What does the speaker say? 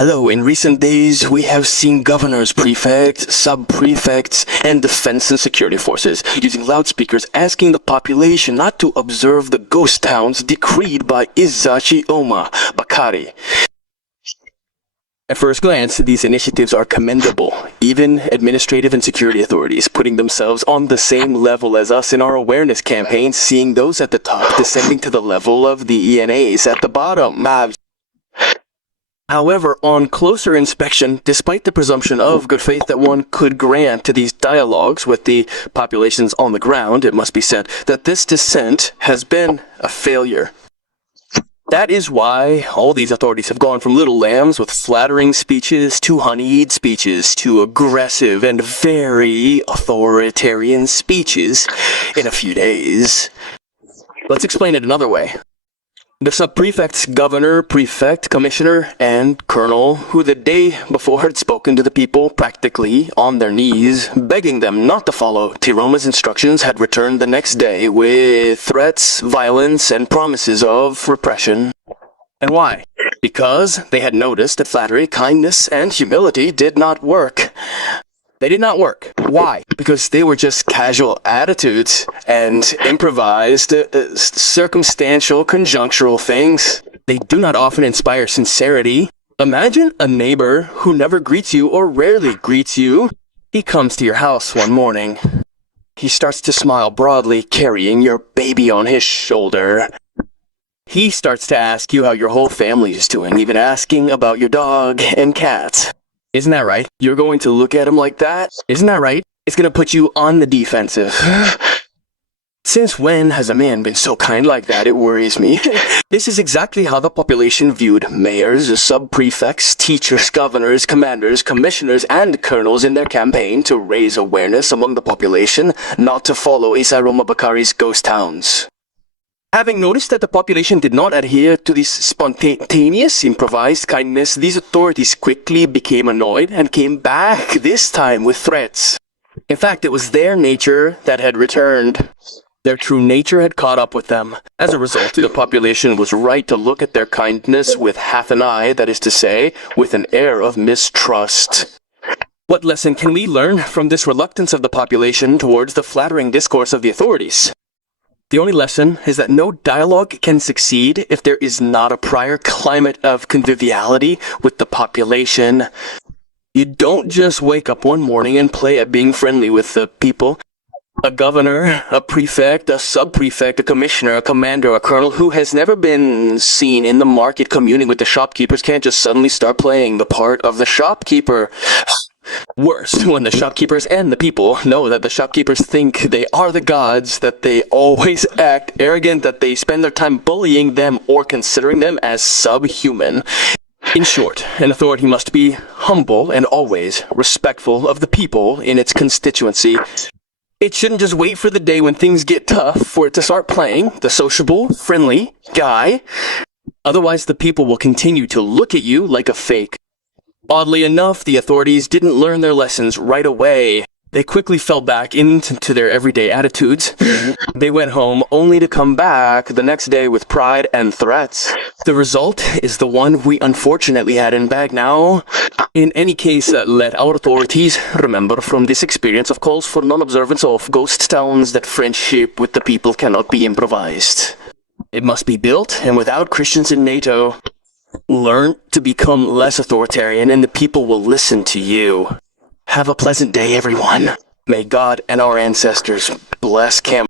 Hello, in recent days, we have seen governors, prefects, sub-prefects, and defense and security forces using loudspeakers asking the population not to observe the ghost towns decreed by Izachi Oma Bakari. At first glance, these initiatives are commendable. Even administrative and security authorities putting themselves on the same level as us in our awareness campaigns, seeing those at the top descending to the level of the ENAs at the bottom. However, on closer inspection, despite the presumption of good faith that one could grant to these dialogues with the populations on the ground, it must be said that this descent has been a failure. That is why all these authorities have gone from little lambs with flattering speeches to honeyed speeches to aggressive and very authoritarian speeches in a few days. Let's explain it another way. The sub-prefects, governor, prefect, commissioner, and colonel, who the day before had spoken to the people practically on their knees, begging them not to follow Tiroma's instructions, had returned the next day with threats, violence, and promises of repression. And why? Because they had noticed that flattery, kindness, and humility did not work. They did not work. Why? Because they were just casual attitudes and improvised, circumstantial, conjunctural things. They do not often inspire sincerity. Imagine a neighbor who never greets you or rarely greets you. He comes to your house one morning. He starts to smile broadly, carrying your baby on his shoulder. He starts to ask you how your whole family is doing, even asking about your dog and cat. Isn't that right? You're going to look at him like that? Isn't that right? It's going to put you on the defensive. Since when has a man been so kind like that? It worries me. This is exactly how the population viewed mayors, sub-prefects, teachers, governors, commanders, commissioners, and colonels in their campaign to raise awareness among the population not to follow Isaroma Bakari's ghost towns. Having noticed that the population did not adhere to this spontaneous, improvised kindness, these authorities quickly became annoyed and came back, this time with threats. In fact, it was their nature that had returned. Their true nature had caught up with them. As a result, the population was right to look at their kindness with half an eye, that is to say, with an air of mistrust. What lesson can we learn from this reluctance of the population towards the flattering discourse of the authorities? The only lesson is that no dialogue can succeed if there is not a prior climate of conviviality with the population. You don't just wake up one morning and play at being friendly with the people. A governor, a prefect, a sub-prefect, a commissioner, a commander, a colonel who has never been seen in the market communing with the shopkeepers can't just suddenly start playing the part of the shopkeeper. Worse, when the shopkeepers and the people know that the shopkeepers think they are the gods, that they always act arrogant, that they spend their time bullying them or considering them as subhuman. In short, an authority must be humble and always respectful of the people in its constituency. It shouldn't just wait for the day when things get tough for it to start playing the sociable, friendly guy. Otherwise, the people will continue to look at you like a fake. Oddly enough, the authorities didn't learn their lessons right away. They quickly fell back into their everyday attitudes. They went home only to come back the next day with pride and threats. The result is the one we unfortunately had in bag now. In any case, let our authorities remember from this experience of calls for non-observance of ghost towns that friendship with the people cannot be improvised. It must be built, and without Christians in NATO, learn to become less authoritarian and the people will listen to you. Have a pleasant day, everyone. May God and our ancestors bless Cameroon.